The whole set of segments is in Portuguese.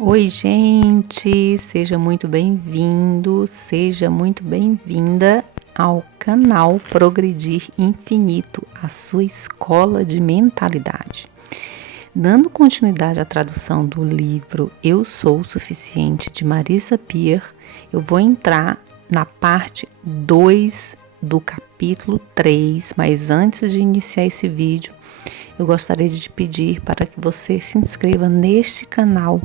Oi, gente, seja muito bem-vindo, seja muito bem-vinda ao canal Progredir Infinito, a sua escola de mentalidade. Dando continuidade à tradução do livro Eu Sou o Suficiente, de Marisa Peer, eu vou entrar na parte 2 do capítulo 3, mas antes de iniciar esse vídeo, eu gostaria de te pedir para que você se inscreva neste canal,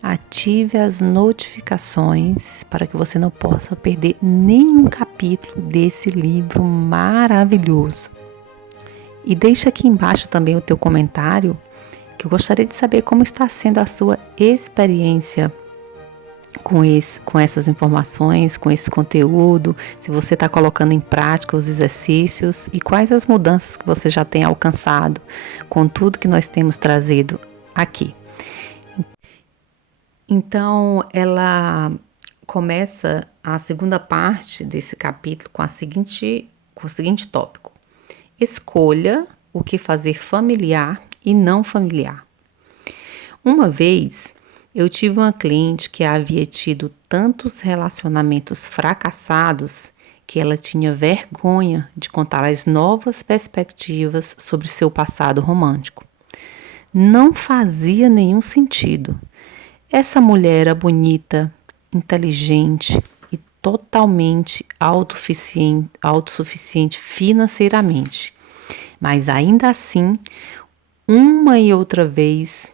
ative as notificações para que você não possa perder nenhum capítulo desse livro maravilhoso. E deixa aqui embaixo também o teu comentário, que eu gostaria de saber como está sendo a sua experiência com essas informações, com esse conteúdo, se você está colocando em prática os exercícios e quais as mudanças que você já tem alcançado com tudo que nós temos trazido aqui. Então, ela começa a segunda parte desse capítulo com o seguinte tópico: escolha o que fazer familiar e não familiar. Uma vez, eu tive uma cliente que havia tido tantos relacionamentos fracassados que ela tinha vergonha de contar as novas perspectivas sobre seu passado romântico. Não fazia nenhum sentido. Essa mulher era bonita, inteligente e totalmente autossuficiente financeiramente. Mas ainda assim, uma e outra vez,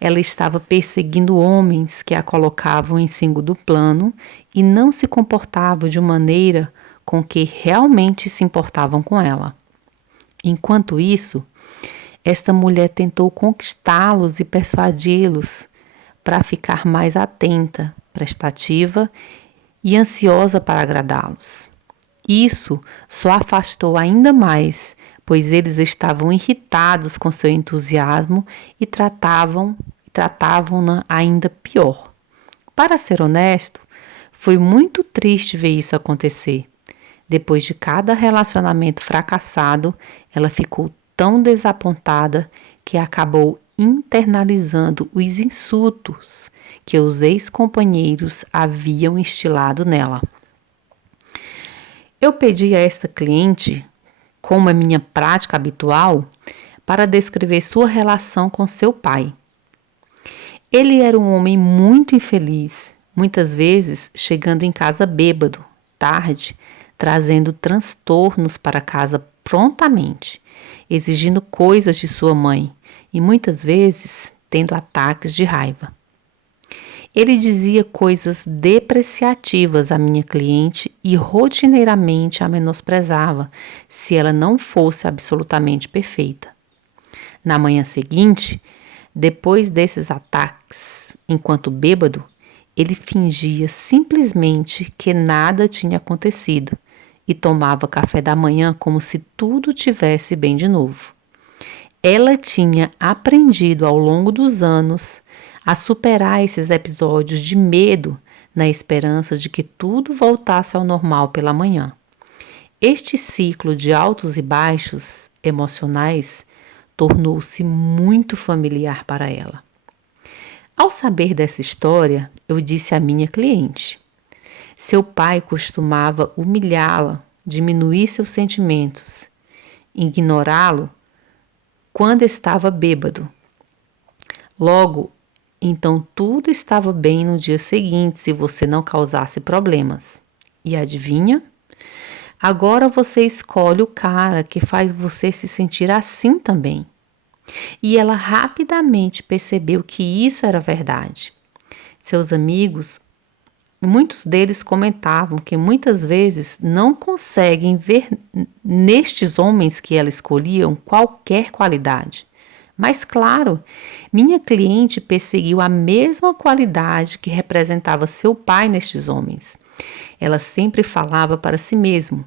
ela estava perseguindo homens que a colocavam em segundo plano e não se comportavam de maneira com que realmente se importavam com ela. Enquanto isso, esta mulher tentou conquistá-los e persuadi-los para ficar mais atenta, prestativa e ansiosa para agradá-los. Isso só afastou ainda mais, pois eles estavam irritados com seu entusiasmo e tratavam-na ainda pior. Para ser honesto, foi muito triste ver isso acontecer. Depois de cada relacionamento fracassado, ela ficou tão desapontada que acabou internalizando os insultos que os ex-companheiros haviam instilado nela. Eu pedi a esta cliente, como é minha prática habitual, para descrever sua relação com seu pai. Ele era um homem muito infeliz, muitas vezes chegando em casa bêbado, tarde, trazendo transtornos para casa prontamente, exigindo coisas de sua mãe e muitas vezes tendo ataques de raiva. Ele dizia coisas depreciativas à minha cliente e rotineiramente a menosprezava se ela não fosse absolutamente perfeita. Na manhã seguinte, depois desses ataques, enquanto bêbado, ele fingia simplesmente que nada tinha acontecido e tomava café da manhã como se tudo tivesse bem de novo. Ela tinha aprendido ao longo dos anos a superar esses episódios de medo na esperança de que tudo voltasse ao normal pela manhã. Este ciclo de altos e baixos emocionais tornou-se muito familiar para ela. Ao saber dessa história, eu disse à minha cliente: seu pai costumava humilhá-la, diminuir seus sentimentos, ignorá-lo quando estava bêbado. Logo, então tudo estava bem no dia seguinte se você não causasse problemas. E adivinha? Agora você escolhe o cara que faz você se sentir assim também. E ela rapidamente percebeu que isso era verdade. Seus amigos, muitos deles comentavam que muitas vezes não conseguem ver nestes homens que ela escolhia qualquer qualidade. Mas claro, minha cliente perseguiu a mesma qualidade que representava seu pai nestes homens. Ela sempre falava para si mesma: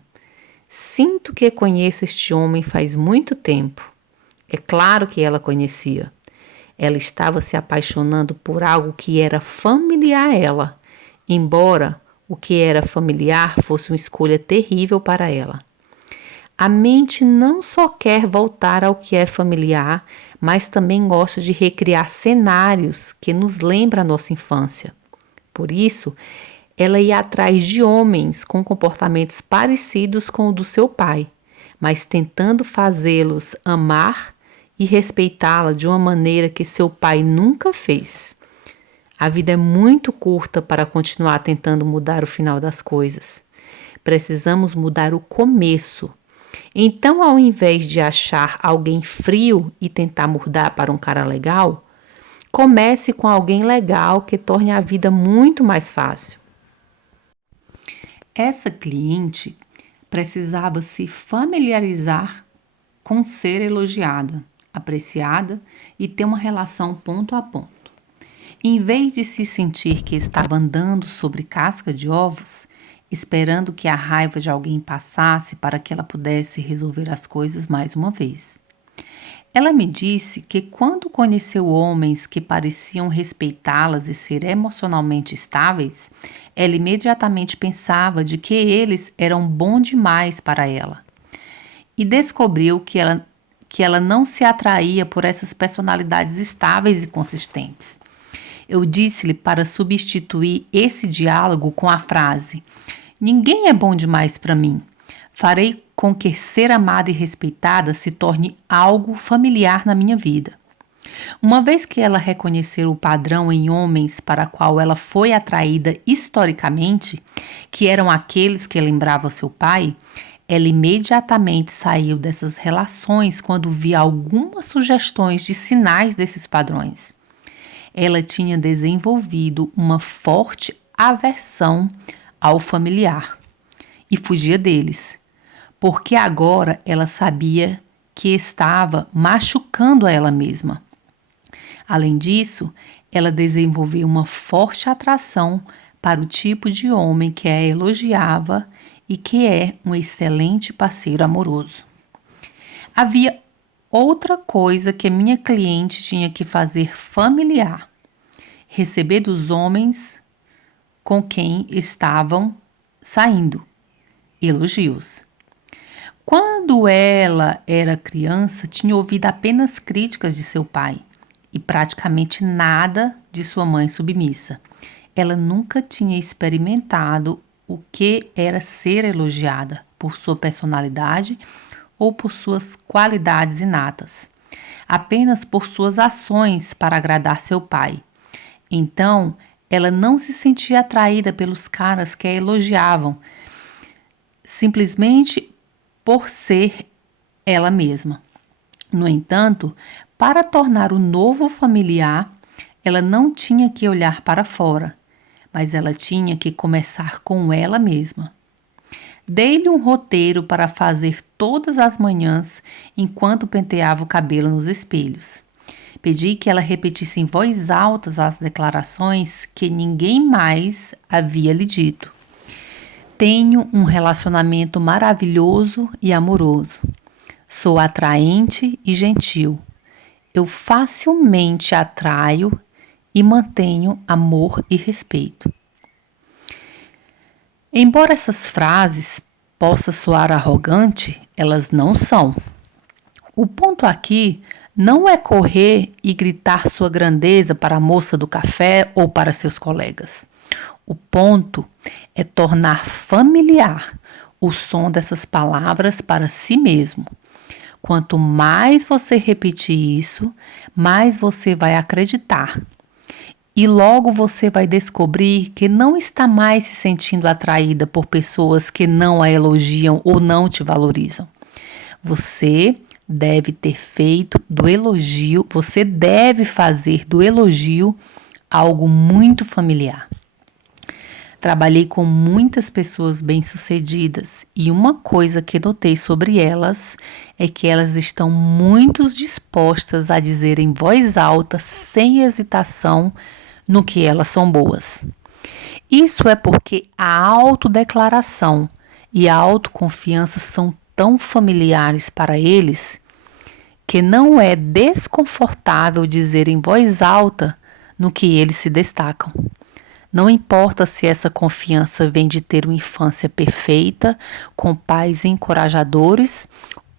sinto que conheço este homem faz muito tempo. É claro que ela conhecia. Ela estava se apaixonando por algo que era familiar a ela, embora o que era familiar fosse uma escolha terrível para ela. A mente não só quer voltar ao que é familiar, mas também gosta de recriar cenários que nos lembram a nossa infância. Por isso, ela ia atrás de homens com comportamentos parecidos com o do seu pai, mas tentando fazê-los amar e respeitá-la de uma maneira que seu pai nunca fez. A vida é muito curta para continuar tentando mudar o final das coisas. Precisamos mudar o começo. Então, ao invés de achar alguém frio e tentar mudar para um cara legal, comece com alguém legal que torne a vida muito mais fácil. Essa cliente precisava se familiarizar com ser elogiada, apreciada e ter uma relação ponto a ponto. Em vez de se sentir que estava andando sobre casca de ovos, esperando que a raiva de alguém passasse para que ela pudesse resolver as coisas mais uma vez. Ela me disse que quando conheceu homens que pareciam respeitá-las e ser emocionalmente estáveis, ela imediatamente pensava de que eles eram bons demais para ela. E descobriu que ela não se atraía por essas personalidades estáveis e consistentes. Eu disse-lhe para substituir esse diálogo com a frase: ninguém é bom demais para mim. Farei com que ser amada e respeitada se torne algo familiar na minha vida. Uma vez que ela reconheceu o padrão em homens para qual ela foi atraída historicamente, que eram aqueles que lembravam seu pai, ela imediatamente saiu dessas relações quando via algumas sugestões de sinais desses padrões. Ela tinha desenvolvido uma forte aversão ao familiar e fugia deles, porque agora ela sabia que estava machucando a ela mesma. Além disso, ela desenvolveu uma forte atração para o tipo de homem que a elogiava e que é um excelente parceiro amoroso. Havia outra coisa que a minha cliente tinha que fazer familiar: receber dos homens com quem estavam saindo elogios. Quando ela era criança, tinha ouvido apenas críticas de seu pai e praticamente nada de sua mãe submissa. Ela nunca tinha experimentado o que era ser elogiada por sua personalidade ou por suas qualidades inatas, apenas por suas ações para agradar seu pai. Então, ela não se sentia atraída pelos caras que a elogiavam, simplesmente por ser ela mesma. No entanto, para tornar o novo familiar, ela não tinha que olhar para fora, mas ela tinha que começar com ela mesma. Dei-lhe um roteiro para fazer todas as manhãs enquanto penteava o cabelo nos espelhos. Pedi que ela repetisse em voz alta as declarações que ninguém mais havia lhe dito. Tenho um relacionamento maravilhoso e amoroso. Sou atraente e gentil. Eu facilmente atraio e mantenho amor e respeito. Embora essas frases possam soar arrogante, elas não são. O ponto aqui não é correr e gritar sua grandeza para a moça do café ou para seus colegas. O ponto é tornar familiar o som dessas palavras para si mesmo. Quanto mais você repetir isso, mais você vai acreditar. E logo você vai descobrir que não está mais se sentindo atraída por pessoas que não a elogiam ou não te valorizam. Você deve fazer do elogio algo muito familiar. Trabalhei com muitas pessoas bem-sucedidas e uma coisa que notei sobre elas é que elas estão muito dispostas a dizer em voz alta, sem hesitação, no que elas são boas. Isso é porque a autodeclaração e a autoconfiança são tão familiares para eles que não é desconfortável dizer em voz alta no que eles se destacam. Não importa se essa confiança vem de ter uma infância perfeita, com pais encorajadores,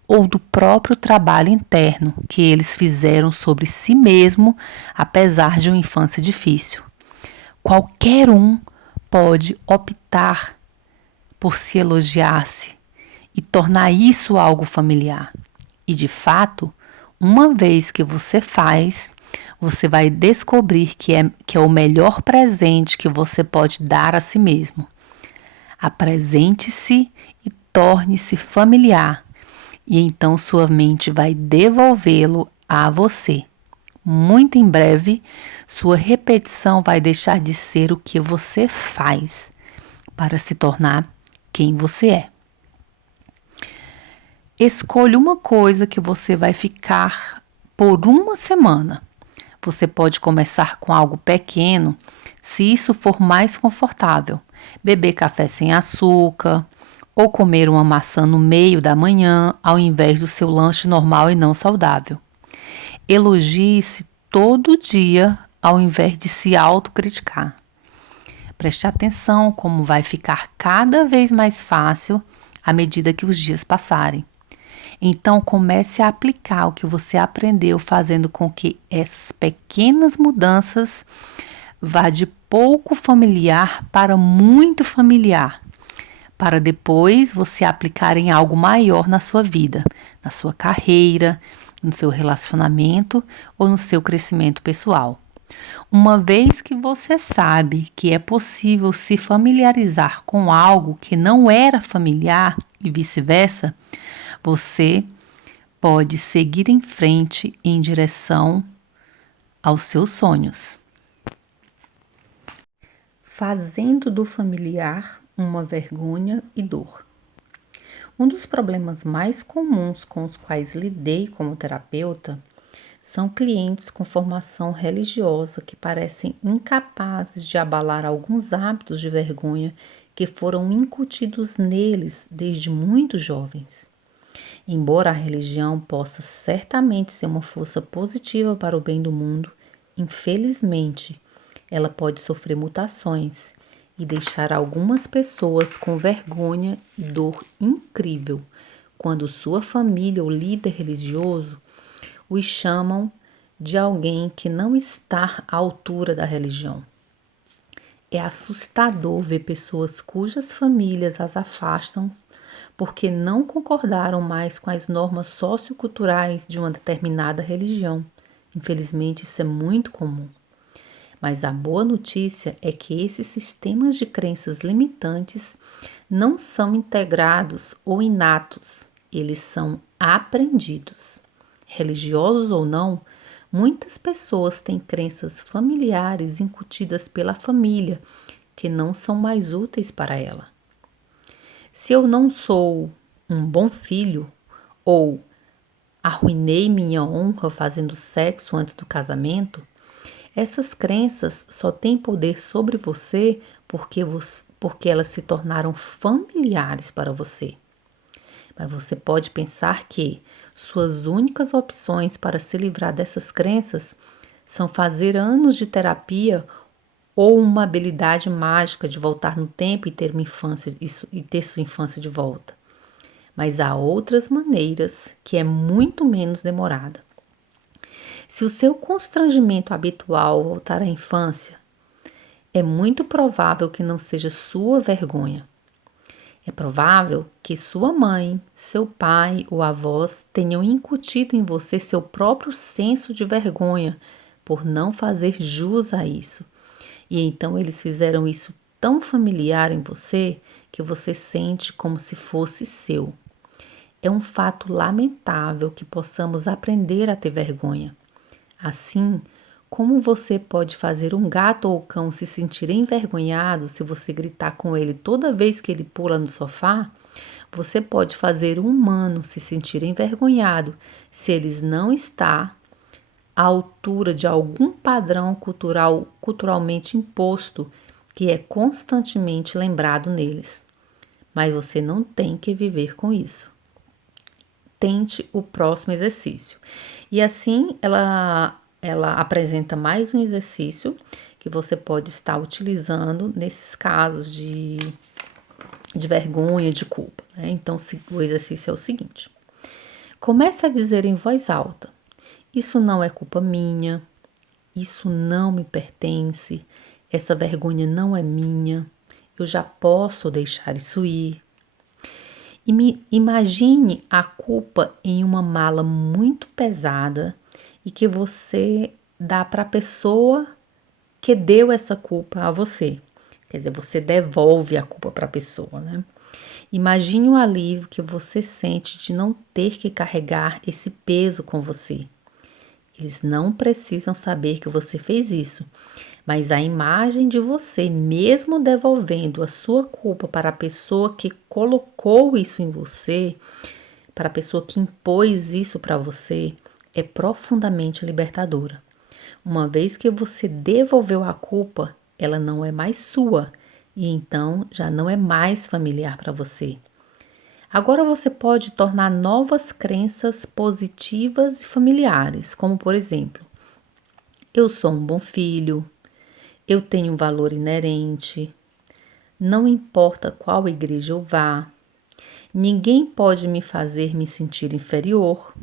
ou do próprio trabalho interno que eles fizeram sobre si mesmo, apesar de uma infância difícil. Qualquer um pode optar por se elogiar-se e tornar isso algo familiar. E de fato, uma vez que você faz, você vai descobrir que é o melhor presente que você pode dar a si mesmo. Apresente-se e torne-se familiar, e então sua mente vai devolvê-lo a você. Muito em breve, sua repetição vai deixar de ser o que você faz para se tornar quem você é. Escolha uma coisa que você vai ficar por uma semana. Você pode começar com algo pequeno, se isso for mais confortável. Beber café sem açúcar ou comer uma maçã no meio da manhã, ao invés do seu lanche normal e não saudável. Elogie-se todo dia, ao invés de se autocriticar. Preste atenção como vai ficar cada vez mais fácil à medida que os dias passarem. Então, comece a aplicar o que você aprendeu, fazendo com que essas pequenas mudanças vá de pouco familiar para muito familiar, para depois você aplicar em algo maior na sua vida, na sua carreira, no seu relacionamento ou no seu crescimento pessoal. Uma vez que você sabe que é possível se familiarizar com algo que não era familiar e vice-versa, você pode seguir em frente em direção aos seus sonhos. Fazendo do familiar uma vergonha e dor. Um dos problemas mais comuns com os quais lidei como terapeuta são clientes com formação religiosa que parecem incapazes de abalar alguns hábitos de vergonha que foram incutidos neles desde muito jovens. Embora a religião possa certamente ser uma força positiva para o bem do mundo, infelizmente, ela pode sofrer mutações e deixar algumas pessoas com vergonha e dor incrível quando sua família ou líder religioso os chamam de alguém que não está à altura da religião. É assustador ver pessoas cujas famílias as afastam porque não concordaram mais com as normas socioculturais de uma determinada religião. Infelizmente, isso é muito comum. Mas a boa notícia é que esses sistemas de crenças limitantes não são integrados ou inatos, eles são aprendidos. Religiosos ou não, muitas pessoas têm crenças familiares incutidas pela família que não são mais úteis para ela. Se eu não sou um bom filho ou arruinei minha honra fazendo sexo antes do casamento, essas crenças só têm poder sobre você porque elas se tornaram familiares para você. Mas você pode pensar que suas únicas opções para se livrar dessas crenças são fazer anos de terapia ou uma habilidade mágica de voltar no tempo e ter sua infância de volta. Mas há outras maneiras que é muito menos demorada. Se o seu constrangimento habitual voltar à infância, é muito provável que não seja sua vergonha. É provável que sua mãe, seu pai ou avós tenham incutido em você seu próprio senso de vergonha por não fazer jus a isso. E então eles fizeram isso tão familiar em você que você sente como se fosse seu. É um fato lamentável que possamos aprender a ter vergonha. Assim, como você pode fazer um gato ou cão se sentir envergonhado se você gritar com ele toda vez que ele pula no sofá, você pode fazer um humano se sentir envergonhado se ele não está à altura de algum padrão culturalmente imposto que é constantemente lembrado neles. Mas você não tem que viver com isso. Tente o próximo exercício. E assim ela apresenta mais um exercício que você pode estar utilizando nesses casos de vergonha, de culpa, né? Então, o exercício é o seguinte: comece a dizer em voz alta: isso não é culpa minha, isso não me pertence, essa vergonha não é minha, eu já posso deixar isso ir. Imagine a culpa em uma mala muito pesada e que você dá para a pessoa que deu essa culpa a você. Quer dizer, você devolve a culpa para a pessoa, né? Imagine o alívio que você sente de não ter que carregar esse peso com você. Eles não precisam saber que você fez isso, mas a imagem de você, mesmo devolvendo a sua culpa para a pessoa que colocou isso em você, para a pessoa que impôs isso para você, é profundamente libertadora. Uma vez que você devolveu a culpa, ela não é mais sua e então já não é mais familiar para você. Agora você pode tornar novas crenças positivas e familiares, como por exemplo: eu sou um bom filho, eu tenho um valor inerente, não importa qual igreja eu vá, ninguém pode me fazer me sentir inferior.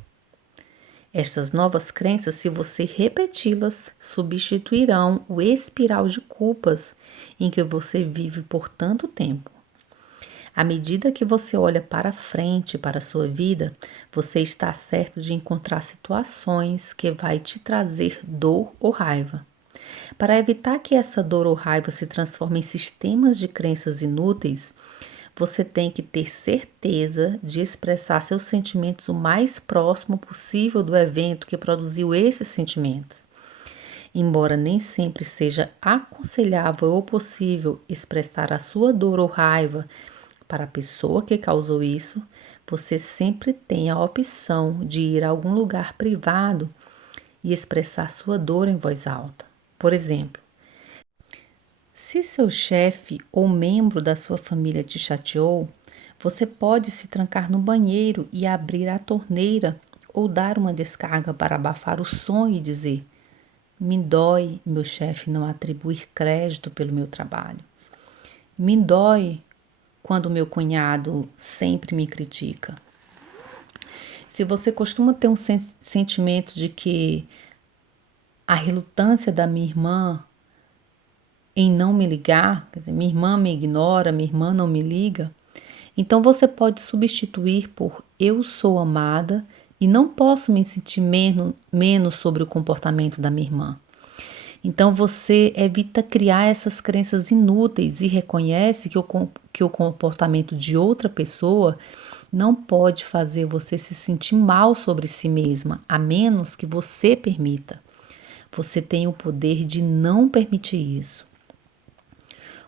Estas novas crenças, se você repeti-las, substituirão o espiral de culpas em que você vive por tanto tempo. À medida que você olha para frente, para a sua vida, você está certo de encontrar situações que vai te trazer dor ou raiva. Para evitar que essa dor ou raiva se transforme em sistemas de crenças inúteis, você tem que ter certeza de expressar seus sentimentos o mais próximo possível do evento que produziu esses sentimentos. Embora nem sempre seja aconselhável ou possível expressar a sua dor ou raiva para a pessoa que causou isso, você sempre tem a opção de ir a algum lugar privado e expressar sua dor em voz alta. Por exemplo, se seu chefe ou membro da sua família te chateou, você pode se trancar no banheiro e abrir a torneira ou dar uma descarga para abafar o som e dizer: me dói meu chefe não atribuir crédito pelo meu trabalho. Me dói quando meu cunhado sempre me critica. Se você costuma ter um sentimento de que a relutância da minha irmã em não me ligar, quer dizer, minha irmã me ignora, minha irmã não me liga, então você pode substituir por eu sou amada e não posso me sentir menos sobre o comportamento da minha irmã. Então você evita criar essas crenças inúteis e reconhece que o comportamento de outra pessoa não pode fazer você se sentir mal sobre si mesma, a menos que você permita. Você tem o poder de não permitir isso.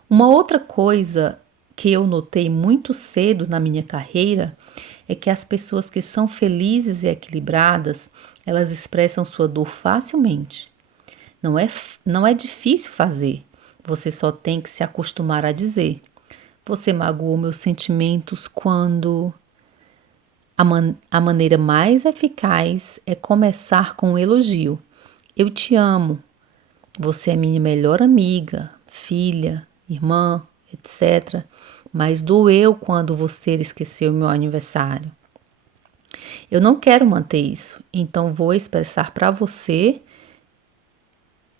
Uma outra coisa que eu notei muito cedo na minha carreira é que as pessoas que são felizes e equilibradas, elas expressam sua dor facilmente. Não é difícil fazer, você só tem que se acostumar a dizer: você magoou meus sentimentos quando... A maneira mais eficaz é começar com um elogio. Eu te amo, você é minha melhor amiga, filha, irmã, etc. Mas doeu quando você esqueceu meu aniversário. Eu não quero manter isso, então vou expressar para você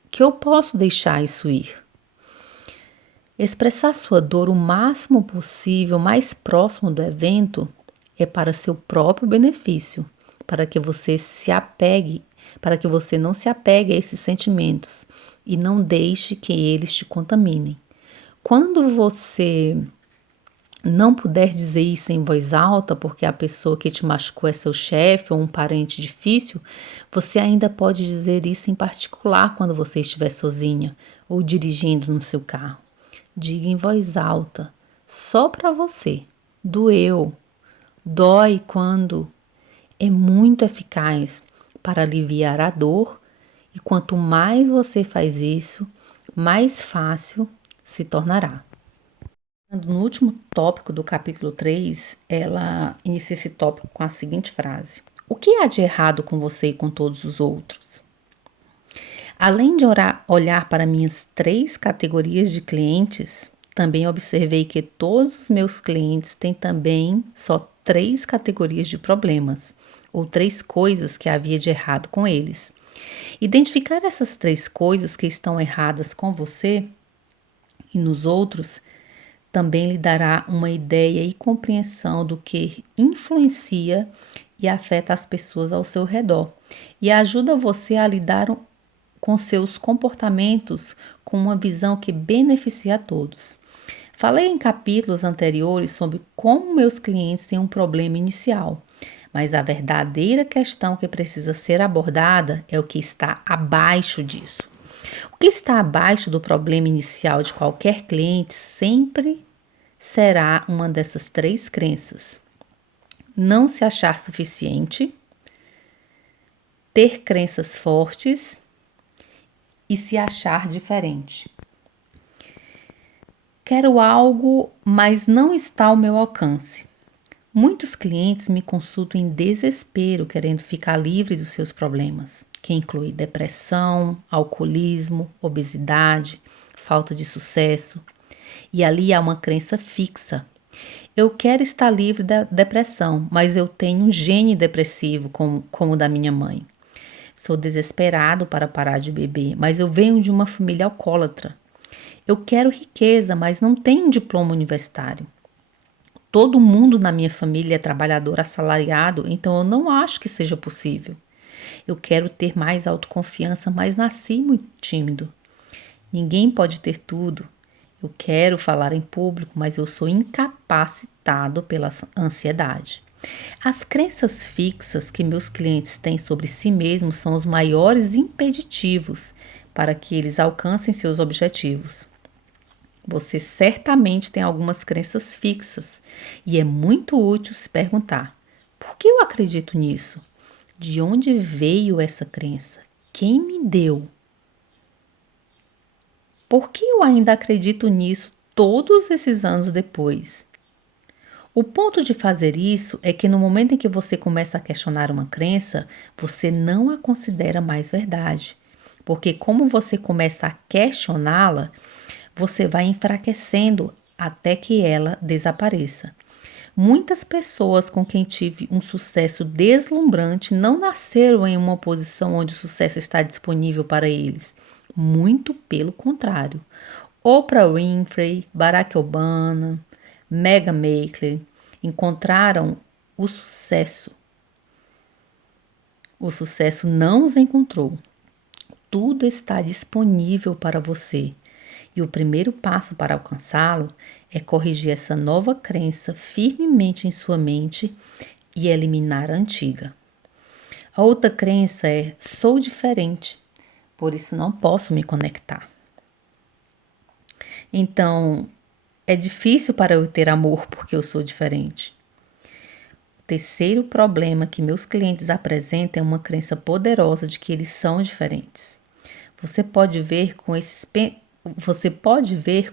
que eu posso deixar isso ir. Expressar sua dor o máximo possível, mais próximo do evento, é para seu próprio benefício, para que você não se apegue a esses sentimentos e não deixe que eles te contaminem. Quando você não puder dizer isso em voz alta, porque a pessoa que te machucou é seu chefe ou um parente difícil, você ainda pode dizer isso em particular quando você estiver sozinha ou dirigindo no seu carro. Diga em voz alta, só para você. Doeu. Dói quando... É muito eficaz para aliviar a dor e quanto mais você faz isso, mais fácil se tornará. No último tópico do capítulo 3, ela inicia esse tópico com a seguinte frase: o que há de errado com você e com todos os outros? Além de olhar para minhas 3 categorias de clientes, também observei que todos os meus clientes têm também só 3 categorias de problemas, ou 3 coisas que havia de errado com eles. Identificar essas 3 coisas que estão erradas com você e nos outros também lhe dará uma ideia e compreensão do que influencia e afeta as pessoas ao seu redor e ajuda você a lidar com seus comportamentos com uma visão que beneficia a todos. Falei em capítulos anteriores sobre como meus clientes têm um problema inicial, mas a verdadeira questão que precisa ser abordada é o que está abaixo disso. O que está abaixo do problema inicial de qualquer cliente sempre será uma dessas 3 crenças: não se achar suficiente, ter crenças fortes e se achar diferente. Quero algo, mas não está ao meu alcance. Muitos clientes me consultam em desespero, querendo ficar livre dos seus problemas, que inclui depressão, alcoolismo, obesidade, falta de sucesso. E ali há uma crença fixa. Eu quero estar livre da depressão, mas eu tenho um gene depressivo como o da minha mãe. Sou desesperado para parar de beber, mas eu venho de uma família alcoólatra. Eu quero riqueza, mas não tenho um diploma universitário. Todo mundo na minha família é trabalhador assalariado, então eu não acho que seja possível. Eu quero ter mais autoconfiança, mas nasci muito tímido. Ninguém pode ter tudo. Eu quero falar em público, mas eu sou incapacitado pela ansiedade. As crenças fixas que meus clientes têm sobre si mesmos são os maiores impeditivos para que eles alcancem seus objetivos. Você certamente tem algumas crenças fixas e é muito útil se perguntar: por que eu acredito nisso? De onde veio essa crença? Quem me deu? Por que eu ainda acredito nisso todos esses anos depois? O ponto de fazer isso é que no momento em que você começa a questionar uma crença, você não a considera mais verdade. Porque como você começa a questioná-la, você vai enfraquecendo até que ela desapareça. Muitas pessoas com quem tive um sucesso deslumbrante não nasceram em uma posição onde o sucesso está disponível para eles. Muito pelo contrário. Oprah Winfrey, Barack Obama, Meghan Markle encontraram o sucesso. O sucesso não os encontrou. Tudo está disponível para você. E o primeiro passo para alcançá-lo é corrigir essa nova crença firmemente em sua mente e eliminar a antiga. A outra crença é: sou diferente, por isso não posso me conectar. Então, é difícil para eu ter amor porque eu sou diferente. O terceiro problema que meus clientes apresentam é uma crença poderosa de que eles são diferentes. Você pode ver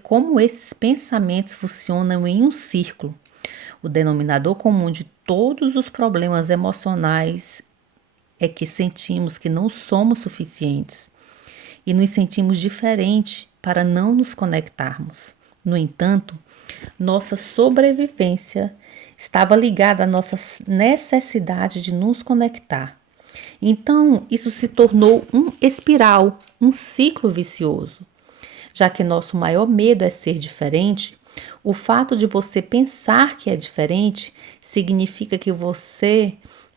como esses pensamentos funcionam em um círculo. O denominador comum de todos os problemas emocionais é que sentimos que não somos suficientes e nos sentimos diferentes para não nos conectarmos. No entanto, nossa sobrevivência estava ligada à nossa necessidade de nos conectar. Então, isso se tornou um espiral, um ciclo vicioso. Já que nosso maior medo é ser diferente, o fato de você pensar que é diferente significa que você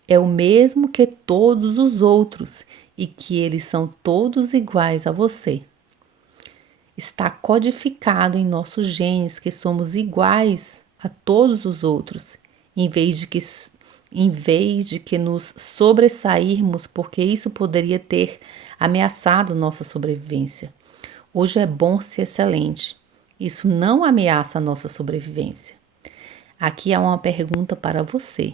é o mesmo que todos os outros e que eles são todos iguais a você. Está codificado em nossos genes que somos iguais a todos os outros, em vez de que nos sobressairmos, porque isso poderia ter ameaçado nossa sobrevivência. Hoje é bom ser excelente. Isso não ameaça a nossa sobrevivência. Aqui há uma pergunta para você.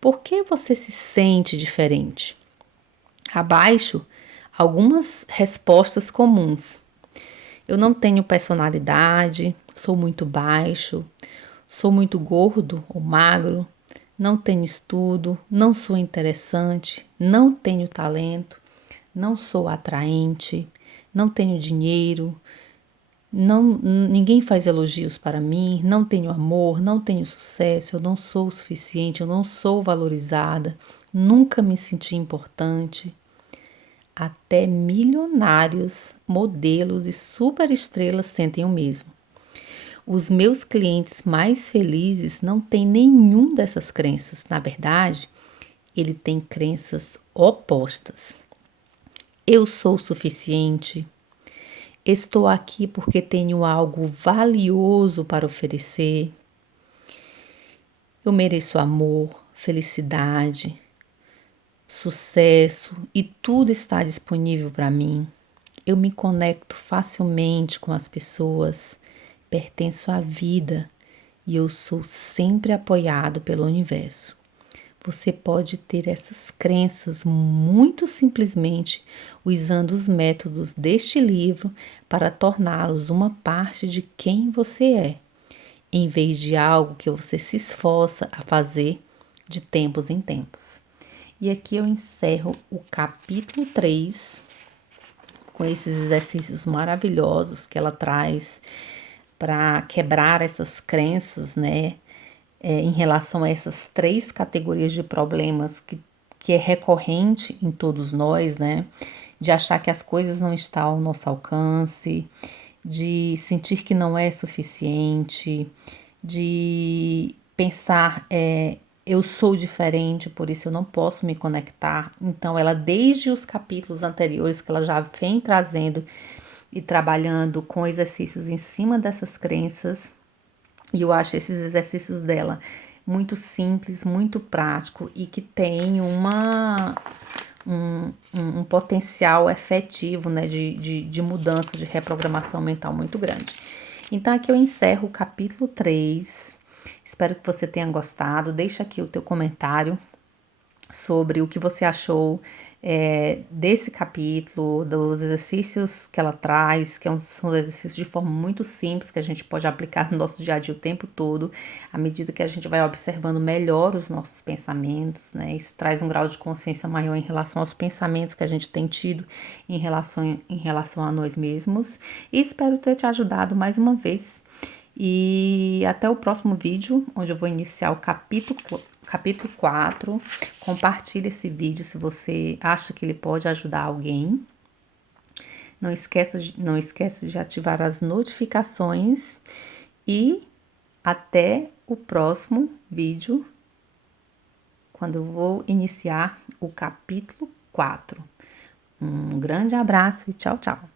Por que você se sente diferente? Abaixo, algumas respostas comuns. Eu não tenho personalidade, sou muito baixo, sou muito gordo ou magro, não tenho estudo, não sou interessante, não tenho talento, não sou atraente, não tenho dinheiro, ninguém faz elogios para mim, não tenho amor, não tenho sucesso, eu não sou o suficiente, eu não sou valorizada, nunca me senti importante. Até milionários, modelos e superestrelas sentem o mesmo. Os meus clientes mais felizes não têm nenhum dessas crenças. Na verdade, ele tem crenças opostas. Eu sou o suficiente. Estou aqui porque tenho algo valioso para oferecer. Eu mereço amor, felicidade, sucesso e tudo está disponível para mim. Eu me conecto facilmente com as pessoas, pertenço à vida e eu sou sempre apoiado pelo universo. Você pode ter essas crenças muito simplesmente usando os métodos deste livro para torná-los uma parte de quem você é, em vez de algo que você se esforça a fazer de tempos em tempos. E aqui eu encerro o capítulo 3 com esses exercícios maravilhosos que ela traz para quebrar essas crenças, né? Em relação a essas 3 categorias de problemas que é recorrente em todos nós, né? De achar que as coisas não estão ao nosso alcance, de sentir que não é suficiente, de pensar, eu sou diferente, por isso eu não posso me conectar. Então, ela, desde os capítulos anteriores, que ela já vem trazendo e trabalhando com exercícios em cima dessas crenças, e eu acho esses exercícios dela muito simples, muito prático e que tem um potencial efetivo, né, de mudança, de reprogramação mental muito grande. Então, aqui eu encerro o capítulo 3. Espero que você tenha gostado. Deixa aqui o teu comentário sobre o que você achou desse capítulo, dos exercícios que ela traz, que são exercícios de forma muito simples, que a gente pode aplicar no nosso dia a dia o tempo todo, à medida que a gente vai observando melhor os nossos pensamentos, né? Isso traz um grau de consciência maior em relação aos pensamentos que a gente tem tido em relação a nós mesmos. E espero ter te ajudado mais uma vez. E até o próximo vídeo, onde eu vou iniciar o capítulo 4. Compartilhe esse vídeo se você acha que ele pode ajudar alguém. Não esqueça de ativar as notificações e até o próximo vídeo, quando eu vou iniciar o capítulo 4. Um grande abraço e tchau, tchau.